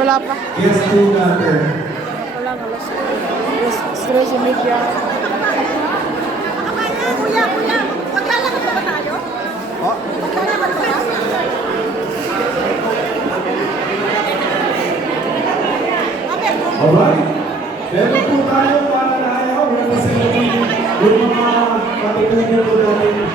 Wala pa. Guest to natin. Wala, alas 13:30. Kuya, maglalakad pa ba tayo? Oh. Maglalakad pa ba? Alright. Meron po tayo para na ayaw. Representing yung mga katipunin po natin.